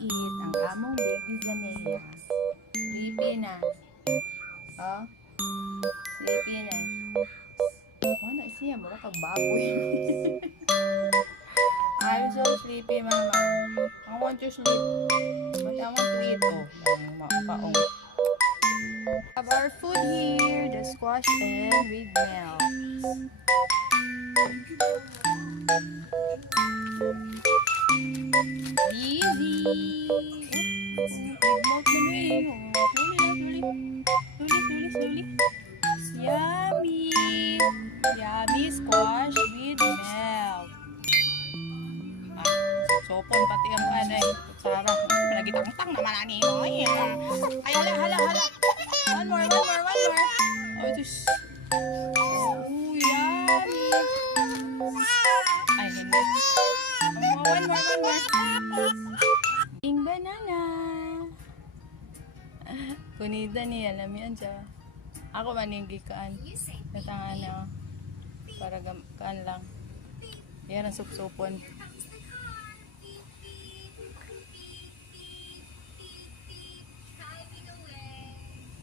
eat ang among baby Zanea. Sleepy na. Oh, sleepy na. Oh, na siya. Mura kag baboy. I'm so sleepy, mama. I want to sleep. But I want to eat. Oh, kaong. Have our food here. The squash and with milk. Easy. Milk na eh. Slowly. Yummy. Yummy squash with milk. Sopon pati ang ano eh. Sarap. Pinagitang-tang naman ani mo. Ay, hala. One more. Oh, ito. Oh, yummy. Ay, hindi. Oh, one more. King banana. Kunida niya, alam yan siya. Ako maninggi kaan. Natangan na. Para kaan lang. Yan ang supsupon.